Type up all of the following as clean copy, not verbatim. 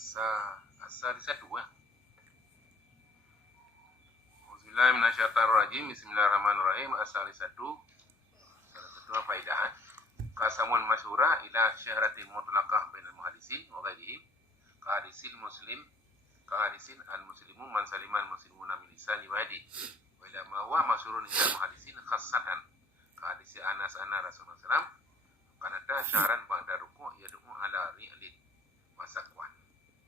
Asa di satu ya. Bismillahirrahmanirrahim. Bismillahirrahmanirrahim. Asa di satu. Salah satu faidah. Qasamun masyhura ila syahratil mutlaqah bainal muhaddisin wa ghairihim. Qahadisil muslim, qahadisin al-muslimu man saliman muslimuna min lisani wa yadi. Wa ila ma huwa masyhurun ila muhaddisin khassatan. Qahadisi Anas anna Rasulullah sallallahu alaihi wasallam kanata syahran ba'da ruku' yad'u ala ri'lin wa saqwan.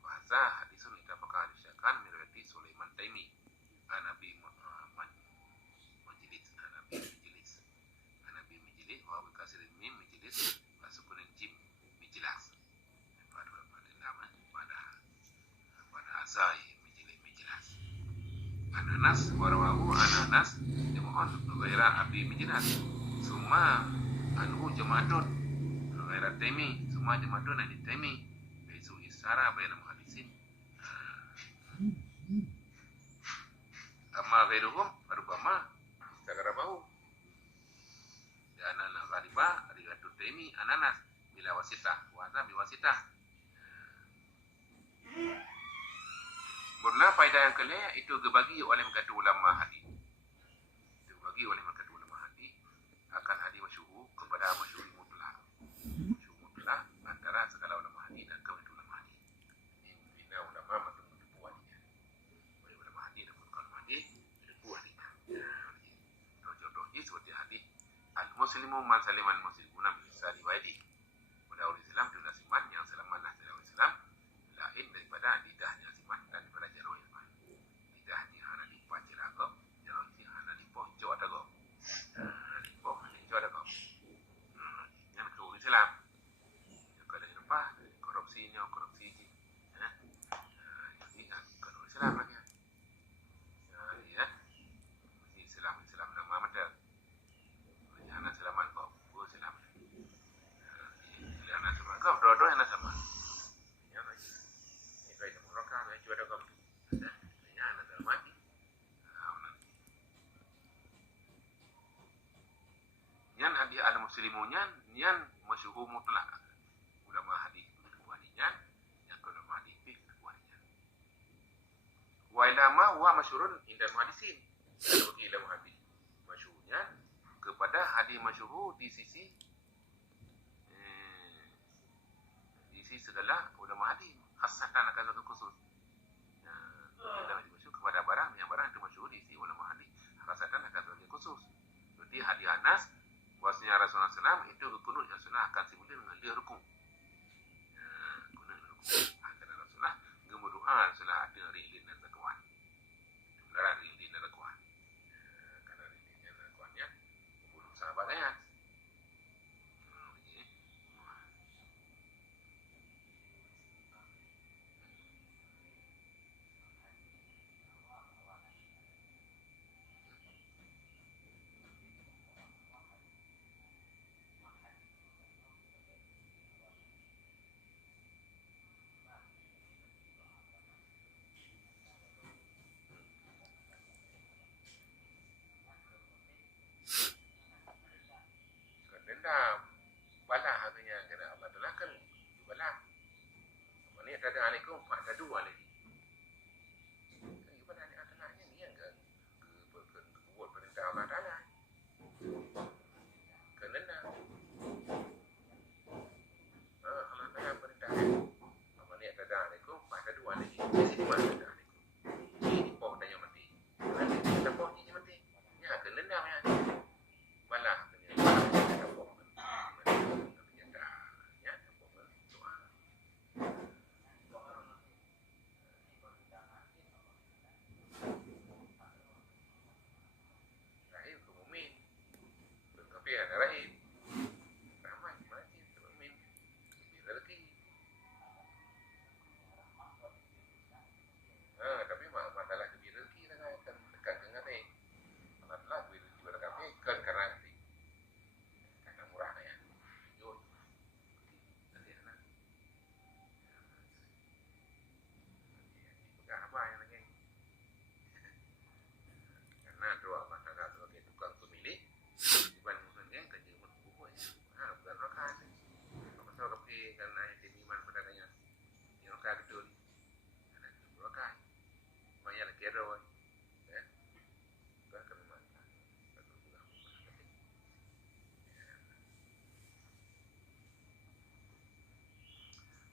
Wa hadza hadisun ittafaqa al-shaykhan min riwayati Sulaiman Taimi an Abi Majlis wa Abu Kasir Mim Majlis wa sukunin Jim Majlis pada nama pada azai Majlis Ananas warawahu Ananas jamu'un ghaira Abi Majlis summa anhu jama'atun ghaira Taimi summa jama'atun ani Taimi baisu isara bainal muhaddisin amma ghairuhum rubama istagarabahu anana ghaliba riwayat Taimi Ananas bila wasitah wa hadza bi wasitah. Berna faedah yang kelima itu dibagi oleh kata ulama hadis. Dibagi oleh kata ulama hadis akan hadis masyhur kepada masyhur mutlak. Masyhur mutlak antara segala ulama hadis dan kaum ulama hadis. Ini ulama macam buatnya. Oleh ulama hadis dan kaum hadis buatnya. Contohnya seperti hadis al-muslimu man saliman muslimuna min lisani wa yadihi. Orang Islam itu nasiman yang selamatlah dari Islam lain daripada lidahnya siman dan daripada jarum Islam. Lidahnya hana lipat jeraga, jarumnya hana lipat hijau ada go. Lipat hijau ada go. Yang itu Islam. Kalau apa korupsinya korupsi ini. Jadi kalau Islam lagi. Ya. Islam nama macam anak selamat kau, gua selamat. Anak selamat kau, dua-dua anak selamat. Yang lagi, ini kaya mereka, kaya juara kau. Ini anak selamat. Yang hadis al-muslimunya, yang masyhur mutlak. Ulama hadis buahnya, yang ulama hadis buahnya. Wa ilama wa masyhurun inda muhaddisin. Bagi ilmu hadis masyhurnya kepada hadis masyhur di sisi segala ulama hadis khasatan akan satu khusus. Kita masyhur kepada barang yang barang itu masyhur di sisi ulama hadis khasatan akan satu khusus. Jadi hadis Anas bahwasanya Rasulullah SAW itu kunut yang sunnah akan simulasi dengan dia rukun. Kunut rukun akan Rasulullah gemuduha Rasulullah ada rilin dan taqwa. Benar rilin dan taqwa. Karena rilin dan taqwanya sahabat ayat. Dendam balah artinya kena Allah Taala kan balah. Mana ada alaikum fa'tadu alaihi. Kan ibadah ni atasnya ni yang buat perintah Allah Taala. Kan dendam. Allah Taala perintah. Mana ada alaikum fa'tadu alaihi. Di sini mana ada alaikum. Ini pokok tanya mati. Nanti kita pokok ni mati. Ya kan dendam ya. Balah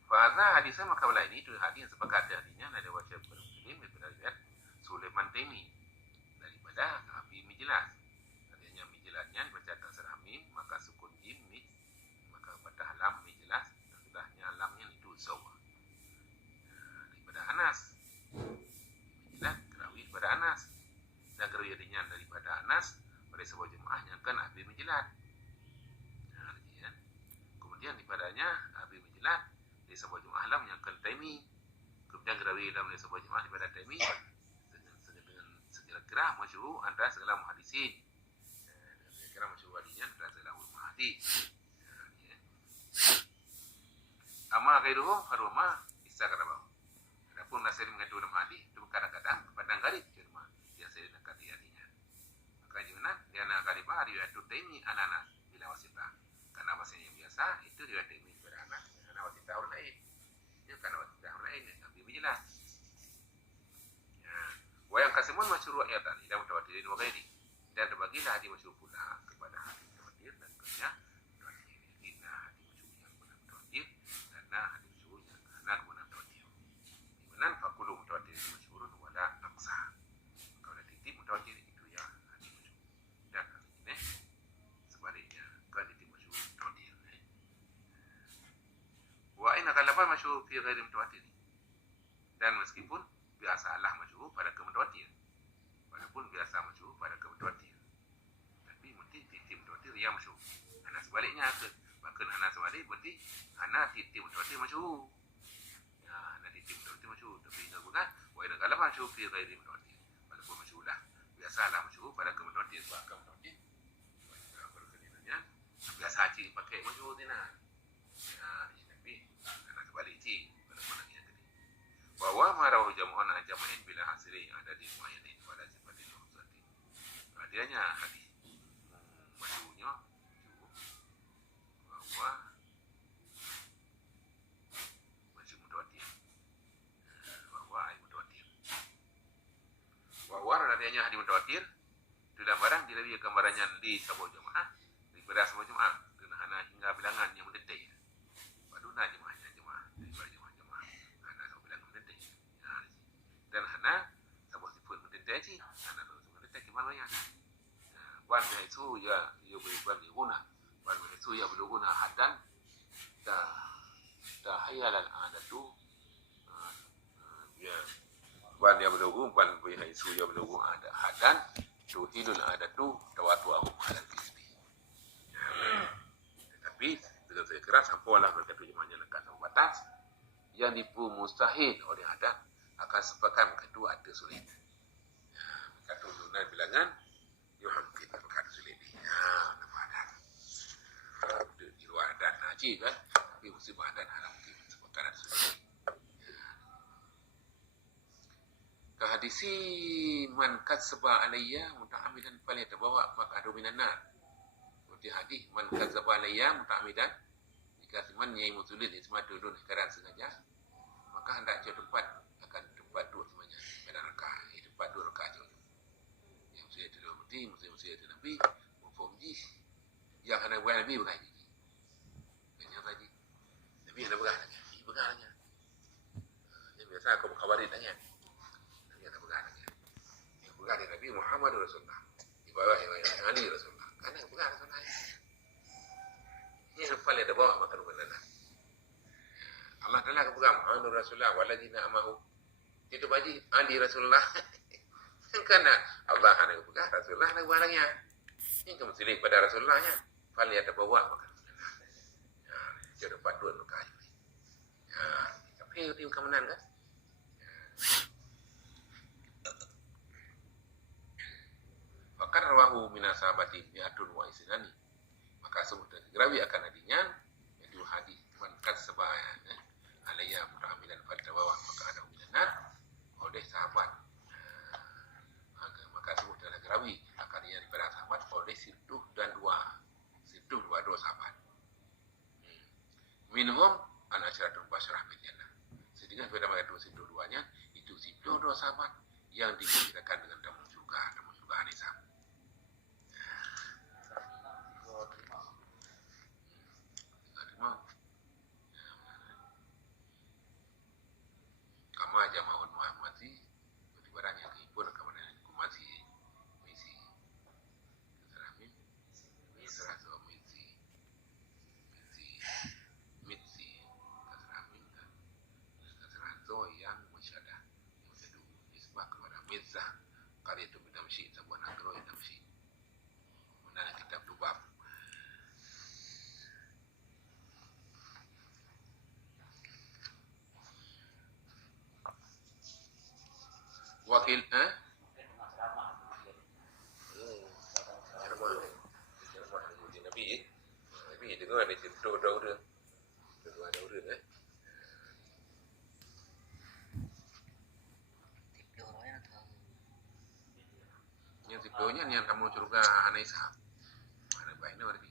Fahadha hadisnya makabalah ini itu hadis yang sepakat hadinya ada wajib Muslim daripada riwayat Sulaiman Taimi daripada Abi Mijlas. Artinya Mijlasnya dibacakan secara mim, maka sukun jim mij, maka pada lam Mijlas, dan sudahnya lamnya itu sawa. Daripada Anas, Mijlas kerawi daripada Anas, dan kerawi adanya daripada Anas pada sebuah jemaahnya kan Abi Mijlas. Kemudian daripadanya Abi Mijlas di sebuah jemaah lam yang Taimi, kemudian kerawi dalam sebuah jemaah daripada Taimi dengan segala-gala masyhur antara segala muhaddisin, segala masyhur hadisnya antara segala ulama hadis. Ama ghairuhu faruma istaghrabahu. Adapun nasir mengadu dalam hadis itu kadang-kadang kadang-kadang cuma dia saya nak kata hadisnya. Maka gimana? Dia nak kali bah riwayat Taimi ananas bila wasita. Karena bahasanya biasa itu riwayat Taimi kepada anak. Wasita orang lain, dia kan wasita orang lain Abi Mijlas. Wa yang kasimun masyhur riwayatan ila mutawatir wa ghairi, dan terbagilah hadis masyhur pula kepada hadis mutawatir dan kerja mutawatir. Ini hadis masyhur yang benar mutawatir dan hadis masyhur yang benar mutawatir. Di mana fakulu mutawatir masyhurun wala aqsa. Kalau titip mutawatir itu ya hadis masyhur. Dan ini sebaliknya kan titip masyhur mutawatir. Wa inna kalafan masyhur fi ghairi mutawatir. Dan meskipun biasalah masyhur pada mutawatir, walaupun biasa masyhur pada mutawatir, tapi mesti titip mutawatir yang masyhur. Ana sebaliknya bahkan ana sebalik berarti ana titip mutawatir masyhur. Ya, ana titip mutawatir masyhur, tapi ingat bukan wa inna kalafan masyhur fi ghairi mutawatir. Walaupun masyhurlah, biasalah masyhur pada mutawatir, bahkan mutawatir. Berkenanya biasa ciri pakai masyhur dina. Bahwa marahu jam'un ajma'in bila hasri ada di muayyanin pada sifatin khususatin. Adanya hadis masyhurnya bahwa masyhur mutawatir. Bahwa hadis mutawatir. Bahwa adanya hadis mutawatir dalam barang dirawi gambarannya di sebuah jemaah, di pada sebuah jemaah dengan hingga bilangan yang mendetik. Paduna jemaahnya jemaah daripada dan hana sebuah sifat mendeteksi hana langsung mendeteksi mana yang wan itu ya berubah diguna wan itu ya berguna hadan dah hayalan ada tu ya wan ya berguna wan itu ya berguna ada hadan tu hidul ada tu tawatu aku halal kisbi. Tapi dengan saya kira sampailah mereka tujuannya lekat sama batas yang dipu mustahil oleh hadan akan sepakan kedua ada sulit. Kata dunia bilangan yuhamkin perkara sulit ni. Nama adat. Di luar adat haji kan, tapi musibah adat haram mungkin sepakan ada sulit. Kehadisi man katsaba alayya muta'ammidan falyatabawa maq'adahu minan nar. Seperti hadis man katsaba alayya muta'ammidan, jika man yang mutulil isma dudun kerana sengaja, maka hendak jauh tempat akan tempat dua semuanya pada rakaat itu tempat dua rakaat je. Yang mesti itu berarti mesti itu Nabi mufhum ji. Yang hendak buat Nabi bukan ji. Yang saja. Nabi hendak bukan lagi. Bukan lagi. Yang biasa aku khabarin tanya. Nabi hendak bukan lagi. Yang bukan Nabi Muhammad Rasulullah. Di bawah yang Ali Rasulullah. Karena bukan Rasulullah. Ini hafal ada bawa makan benar. Allah Ta'ala kepegang Muhammad Rasulullah waladina amahu. Itu bagi Ali Rasulullah. Karena Allah hanya kepegang Rasulullah nak barangnya. Ini kamu silik pada Rasulullahnya. Fal ya tabawa maka. Jadi dapat dua luka. Tapi itu kemenan kan? Bahkan rawahu minas sahabati mi'atun wa isinani. Maka semua dari akan adinya itu hadis man katsaba alayya muta'ammidan fatabawa maka ada ujian oleh sahabat. Maka semua dari rawi akan adinya daripada sahabat oleh situ dan dua sahabat. Minhum an asyaratul basyarah bil jannah. Sedangkan pada mereka situ duanya itu situ dua sahabat yang dikirakan dengan tamu surga Anisab. Wakil Nabi dengar ada cerita Dauda. Yang tipenya yang kamu curga anak Ishak. Anak baiknya berarti.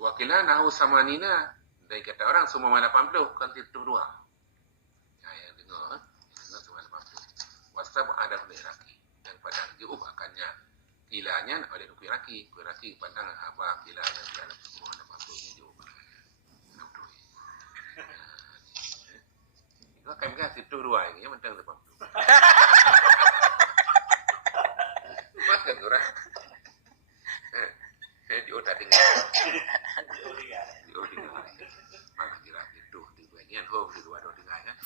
Wakilah nahu sama Nina dari kata orang semua 80 kan itu dua. Ya, yang dengar semua 80. Wasab ada laki yang pada diubahkannya kilanya oleh kuih laki pandang apa kilanya dalam semua 80 ini diubah. Itu kan kan itu dua ini mentang 80. Makan orang. Di otak dengar. Di otak dengar. Mana kira itu di bagian home di dua dengar kan?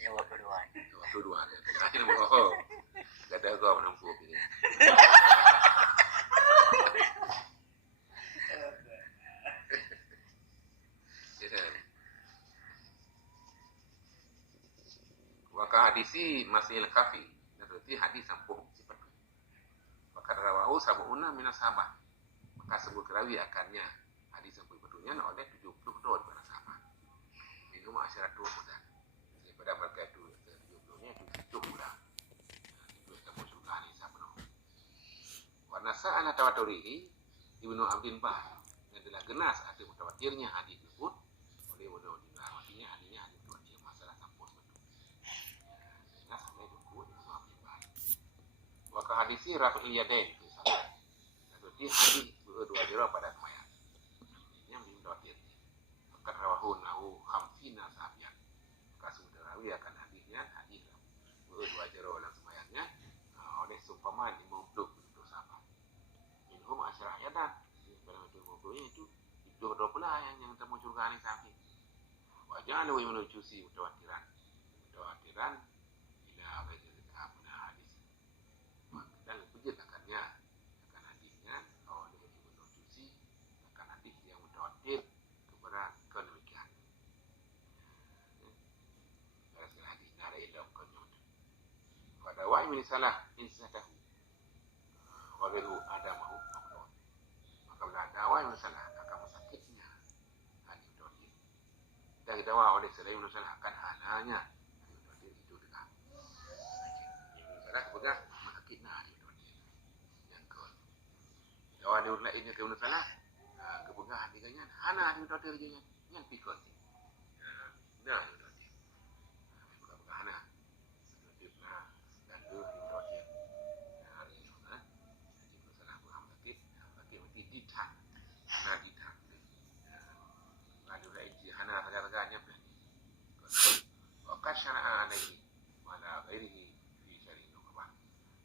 Ya waktu dua. Waktu dua. Akhirnya mau gak ada kau menempuh ini. Waka hadisi masih lengkapi. Berarti hadis sampuh sifat. Maka rawahu sabuuna minas sahabat. Maka sebut kerawi akannya hadis yang berikutnya oleh 72 para sahabat. Minum asyaratul hudan. Daripada mereka itu 70-nya itu 7 pula. Itu kamu surga ni sabno. Wa nasa'ala tawaturihi Ibnu Abdin Bah. Yang adalah genas arti mutawatirnya hadis tersebut oleh Ibnu Abdin Bah. Artinya hadisnya hadis mutawatir masalah sampun betul. Genas oleh Ibnu Abdin Bah. Wa ka hadisi Rafi'il Yadain. Berarti hadis dua jero pada semayang. Ini yang dimutawatir. Maka rawahu nahu khamsina sahabian. Maka sudah rawi akan hadisnya hadis dua jero dalam semayangnya oleh sumpaman 50 itu sahabat. Minhum asyarah ayatan. Dalam itu 50-nya itu 20 pula yang temu surga ni sahabat. Wajah wa yunujusi mutawatiran ila ghairi dzalika hadis. Dan pujit akannya kepada kedemikian. Rasul hadis nara ila qanyut. Pada wa min salah insatahu. Wa ghairu adamahu maqdun. Maka bila dawa min salah akan sakitnya hadis dohir. Dan dawa oleh selain min salah akan halanya hadis dohir itu dekat. Min salah pegang sakitnya hadis dohir. Yang ke. Dawa dia lainnya ke min salah kebegahan diganya hana di dotir jenya yang pikir nah dotir buka hana dotir nah dan di dotir nah ini nah jadi masalah paham sakit mati ditang nah ditang lalu lagi hana harga-harganya وقد شرع عليه وعلى غيره في شرع النخبة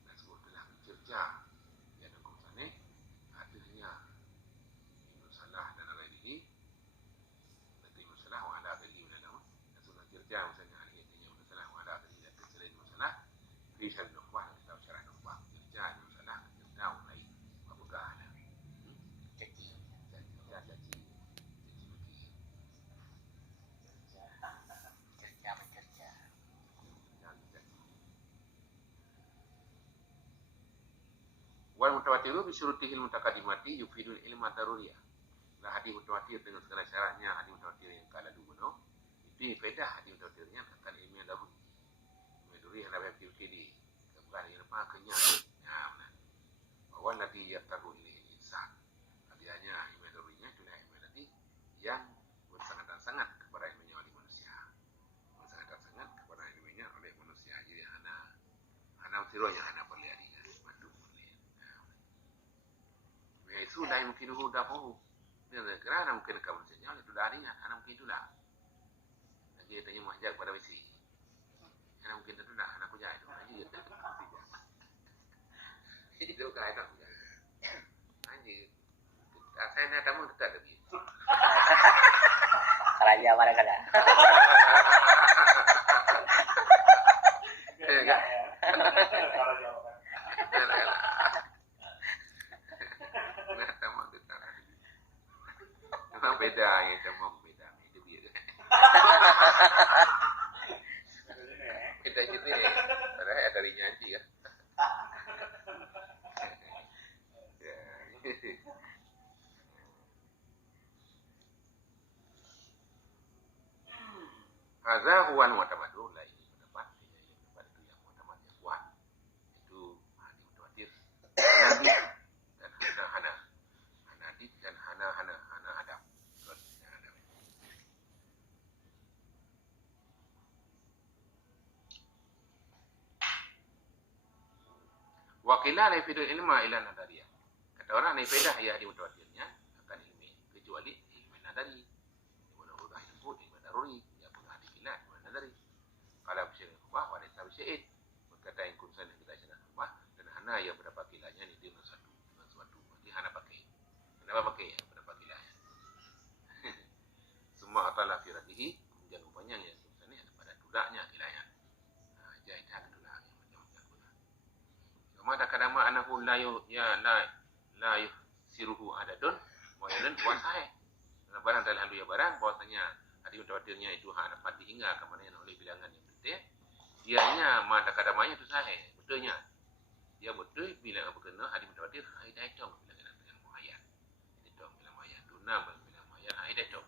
نسبه telah mencerca yang kumsane artinya kerja misalnya hari ini masalah wala tadi dan selain masalah di sana nukhbah kita syarah nukhbah kerja masalah kerja mulai apakah ada jadi wal mutawatiru bi syurutihil mutaqaddimati yufidul ilma daruriyah. Nah, hadis mutawatir dengan segala syaratnya hadis mutawatir yang kala dulu no. Itu faedah hadis mutawatirnya akan ilmu yang daruri. Ilmu daruri yang dapat dipilih kemudian yang apa kenyang. Ya, benar. Bahwa nabi yaqtaru ilaihi insan. Artinya ilmu darurinya itulah ilmu nanti yang bersangat-sangat kepada ilmunya wali manusia. Bersangat-sangat kepada ilmunya Anam sironya anak perli adiga bantu perli. Ya itu dah mungkin udah mau. Dia kira anak mungkin kamu saja itu dah adinya anak mungkin itu dah. Lagi tanya mahjak pada misi. Anak mungkin itu dah anak kuja itu aja gitu. Itu kaya tak kuja. Anjir. Asalnya kamu tetap lebih. Raja mana kada? Ya kan? Nah, tamang tetap. Memang beda ya, tamang beda. Itu dia. Beda gitu ya. Padahal dari nyanyi kan. Ya. Hadza huwa al-mu'tamadu la ini pendapat itu yang mu'tamad yang kuat. Itu hadis mutawatir. Nabi dan hana hanadid dan hana hadam. Wakilah nafidul ilma ila nadariyah. Kata orang nafidah ya di mutawatirnya akan ilmi kecuali ilmi nadari. Menurut ilmu ilmu daruri ya pun hadis ilah ilmu nadari. Kalau bisa rumah wanita bisa berkata yang kunsan yang kita sedang rumah dan hana yang berapa kilanya ini dengan suatu. Jadi hana pakai. Kenapa pakai ya berapa kilanya? Semua atalah firadihi kemudian rupanya yang kunsan ini pada tudaknya kilanya. Jahitan tulah yang macam-macam tulah. Mada kadama anahu la siruhu adadun muayyanan wa sahih. Barang dalam dua barang bahwasanya hadis mutawatirnya itu hanya dapat dihingga ke mana oleh bilangan yang betul. Dianya mada kadamanya itu sahih, betulnya. Dia betul bila berkena hadis mutawatir ai dong bilangan dengan muayyan. Itu bilangan muayyan. Duna bilangan muayyan ai dong.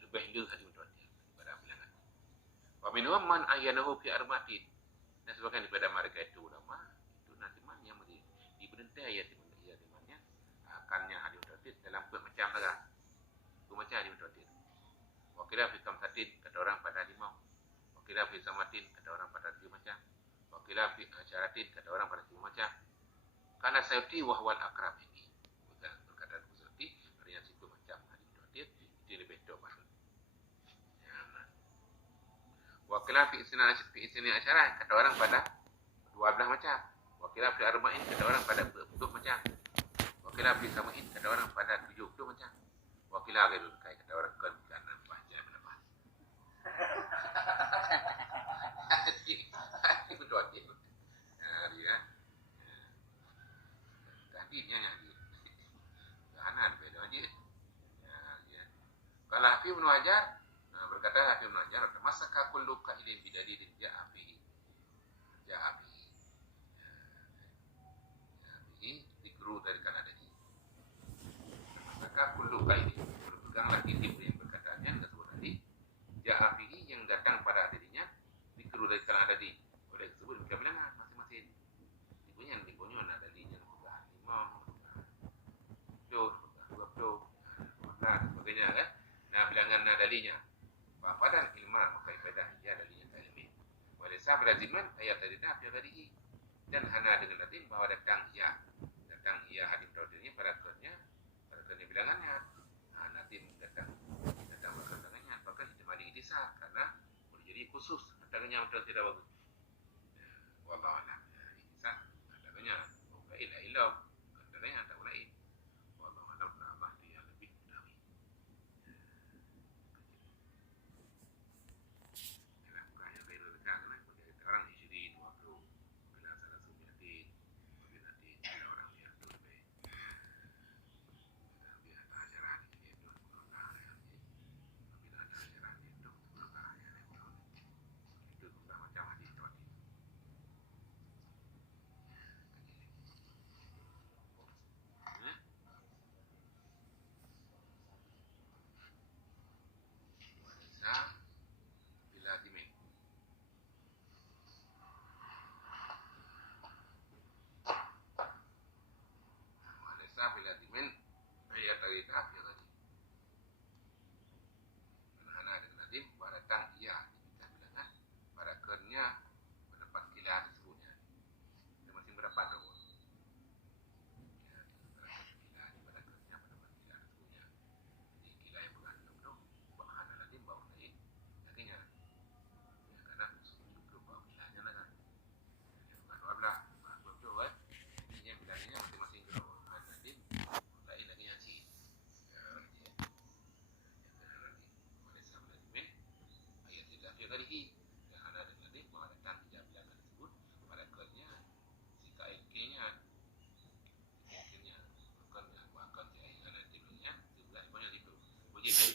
Lebih dulu hadis mutawatir daripada bilangan. Wa minhum man ayyanahu fi arba'atin. Dan sebagian daripada mereka itu ulama nanti yang diberhenti ayat dimana akannya hadis mutawatir dalam macam negara. Macam hadis mutawatir. Wakila fi kamsatin kata orang pada limau. Wakila fi samatin kata orang pada 7 macam. Wakila fi asyaratin kata orang pada 10 macam. Karena sayuti wahwal akrab ini. Berkata sayuti artinya 10 macam hadis mutawatir itu lebih betul maksud. Wakila fi isni asyarah kata orang pada 12 macam. Wakila fi arba'in kata orang pada 10 macam. Wakila fi samain kata orang pada 70 macam. Wakila gairul kai kata orang kan kanan baca berapa. Itu mutawatir. Dia. Tadinya yang dia. Kanan beda aja. Ya. Kalau Hafiz bin Hajar berkata Hafiz bin Hajar masaka kullu qailin bidalilin ja'a fihi. Dikru dari kanan tadi. Maka kullu qailin berpeganglah titip yang berkataannya yang tersebut tadi. Ja'a fihi yang datang pada dirinya dikru dari kanan tadi. Oleh tersebut kita bilang masing-masing. Dipunya ada dirinya bukan imam, dan sebagainya kan. Nah bilangan nadalinya padan ilma maka ibadah ia dalinya ilmi. Walisa beraziman ayat tadi tadi dan hana dengan latin bahwa datang ia hadis mutawatirnya pada kernya bilangannya. Nah nanti datang berkenangannya bahkan ihtimali idisa karena boleh jadi khusus datangnya mutawatir tidak bagus. Wallahu a'lam. Idisa datangnya la ilaha illallah datangnya tak lain. Wallahu a'lam Allah dia lebih tahu. Orang isi waktu bila salah sumiatin mungkin nanti ada orang yang tu lebih biar ada ajaran itu berkah ya bila ada ajaran itu berkah ya itu sudah macam hadis tadi. dia jadi